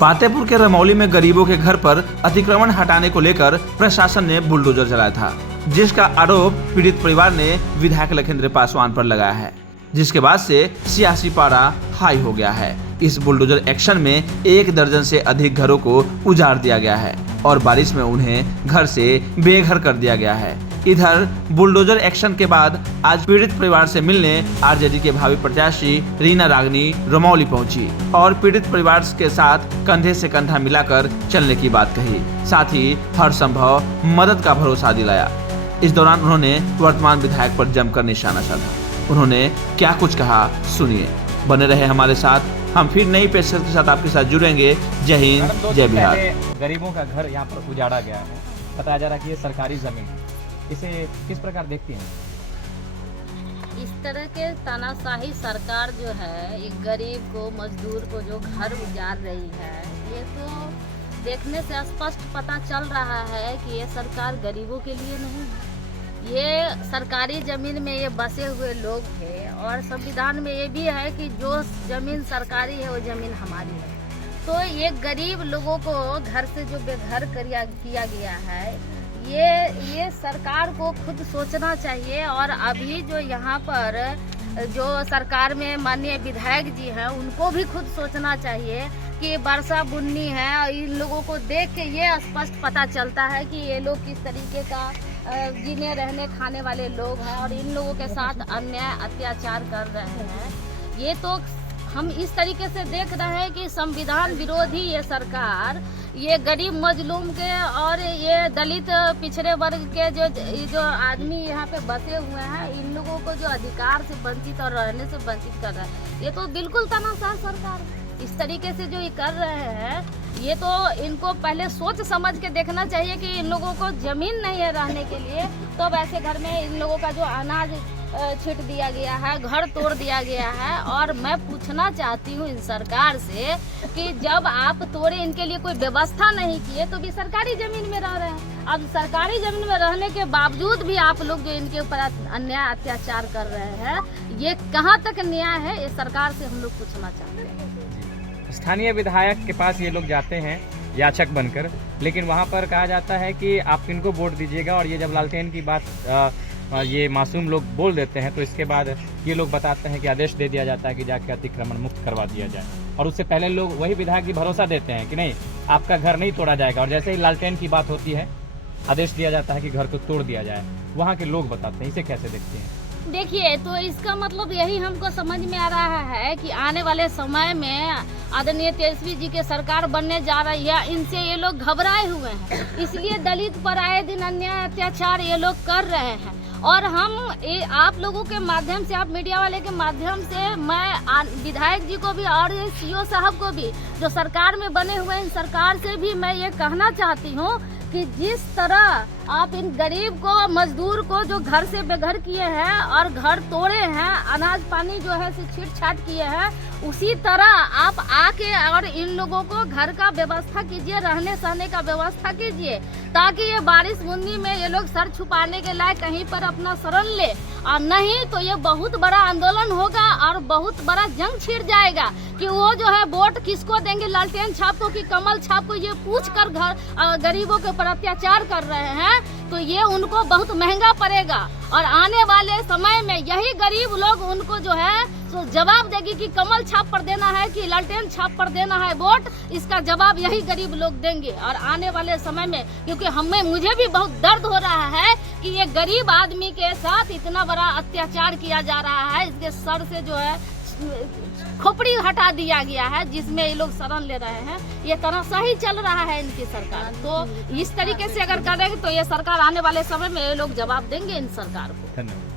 पातेपुर के रमौली में गरीबों के घर पर अतिक्रमण हटाने को लेकर प्रशासन ने बुलडोजर चलाया था, जिसका आरोप पीड़ित परिवार ने विधायक लखिंद्र पासवान पर लगाया है, जिसके बाद से सियासी पारा हाई हो गया है। इस बुलडोजर एक्शन में 1 दर्जन से अधिक घरों को उजाड़ दिया गया है और बारिश में उन्हें घर से बेघर कर दिया गया है। इधर बुलडोजर एक्शन के बाद आज पीड़ित परिवार से मिलने आरजेडी के भावी प्रत्याशी रीना रागनी रमौली पहुंची और पीड़ित परिवार के साथ कंधे से कंधा मिलाकर चलने की बात कही, साथ ही हर संभव मदद का भरोसा दिलाया। इस दौरान उन्होंने वर्तमान विधायक पर जमकर निशाना साधा। उन्होंने क्या कुछ कहा, सुनिए। बने रहे हमारे साथ, हम फिर नई पेशकश के साथ आपके साथ जुड़ेंगे। जय हिंद, जय बिहार। गरीबों का घर यहाँ पर उजाड़ा गया है, बताया जा रहा है कि ये सरकारी जमीन, इसे किस प्रकार देखती हैं? इस तरह के तानाशाही सरकार जो है, एक गरीब को, मजदूर को जो घर उजाड़ रही है, ये तो देखने से स्पष्ट पता चल रहा है कि ये सरकार गरीबों के लिए नहीं है। ये सरकारी जमीन में ये बसे हुए लोग थे और संविधान में ये भी है कि जो जमीन सरकारी है वो जमीन हमारी है। तो ये गरीब लोगों को घर से जो बेघर किया गया है, ये सरकार को खुद सोचना चाहिए। और अभी जो यहाँ पर जो सरकार में माननीय विधायक जी हैं, उनको भी खुद सोचना चाहिए कि वर्षा बुन्नी है और इन लोगों को देख के ये स्पष्ट पता चलता है कि ये लोग किस तरीके का जीने रहने खाने वाले लोग हैं और इन लोगों के साथ अन्याय अत्याचार कर रहे हैं। ये तो हम इस तरीके से देख रहे हैं कि संविधान विरोधी ये सरकार ये गरीब मजलूम के और ये दलित पिछड़े वर्ग के जो आदमी यहाँ पे बसे हुए हैं, इन लोगों को जो अधिकार से वंचित और रहने से वंचित कर रहा है, ये तो बिल्कुल तानाशाह सरकार है। इस तरीके से जो ये कर रहे हैं, ये तो इनको पहले सोच समझ के देखना चाहिए कि इन लोगों को जमीन नहीं है रहने के लिए, तो वैसे घर में इन लोगों का जो अनाज छीट दिया गया है, घर तोड़ दिया गया है। और मैं पूछना चाहती हूँ इन सरकार से कि जब आप तोड़े, इनके लिए कोई व्यवस्था नहीं किए, तो भी सरकारी जमीन में रह रहे हैं। अब सरकारी जमीन में रहने के बावजूद भी आप लोग जो इनके ऊपर अन्याय अत्याचार कर रहे हैं, ये कहाँ तक न्याय है, ये सरकार से हम लोग पूछना चाहते हैं। स्थानीय विधायक के पास ये लोग जाते हैं याचक बनकर, लेकिन वहाँ पर कहा जाता है कि आप इनको वोट दीजिएगा, और ये जब लालटेन की बात ये मासूम लोग बोल देते हैं तो इसके बाद ये लोग बताते हैं कि आदेश दे दिया जाता है कि जाके अतिक्रमण मुक्त करवा दिया जाए। और उससे पहले लोग वही विधायक भी भरोसा देते हैं कि नहीं, आपका घर नहीं तोड़ा जाएगा, और जैसे ही लालटेन की बात होती है आदेश दिया जाता है कि घर को तोड़ दिया जाए। वहाँ के लोग बताते हैं, इसे कैसे देखते हैं? देखिए, तो इसका मतलब यही हमको समझ में आ रहा है कि आने वाले समय में आदरणीय तेजस्वी जी के सरकार बनने जा रही है, इनसे ये लोग घबराए हुए हैं, इसलिए दलित पर आए दिन अन्याय अत्याचार ये लोग कर रहे हैं। और हम आप लोगों के माध्यम से, आप मीडिया वाले के माध्यम से, मैं विधायक जी को भी और सीओ साहब को भी, जो सरकार में बने हुए इन सरकार से भी मैं ये कहना चाहती हूँ कि जिस तरह आप इन गरीब को, मजदूर को जो घर से बेघर किए हैं और घर तोड़े हैं, अनाज पानी जो है से छीट छाट किए हैं, उसी तरह आप आके और इन लोगों को घर का व्यवस्था कीजिए, रहने सहने का व्यवस्था कीजिए, ताकि ये बारिश बूंदी में ये लोग सर छुपाने के लायक कहीं पर अपना शरण ले। और नहीं तो ये बहुत बड़ा आंदोलन होगा और बहुत बड़ा जंग छिड़ जाएगा कि वो जो है वोट किसको देंगे, लालटेन छाप को कि कमल छाप को, ये पूछ कर घर गरीबों के ऊपर अत्याचार कर रहे हैं, तो ये उनको बहुत महंगा पड़ेगा। और आने वाले समय में यही गरीब लोग उनको जो है तो जवाब देगी कि कमल छाप पर देना है कि लालटेन छाप पर देना है वोट, इसका जवाब यही गरीब लोग देंगे। और आने वाले समय में, क्योंकि मुझे भी बहुत दर्द हो रहा है कि ये गरीब आदमी के साथ इतना बड़ा अत्याचार किया जा रहा है, इसके सर से जो है खोपड़ी हटा दिया गया है, जिसमें ये लोग शरण ले रहे हैं। ये तानाशाही चल रहा है इनकी सरकार। तो इस तरीके से अगर करेंगे तो ये सरकार आने वाले समय में ये लोग जवाब देंगे इन सरकार को। धन्यवाद।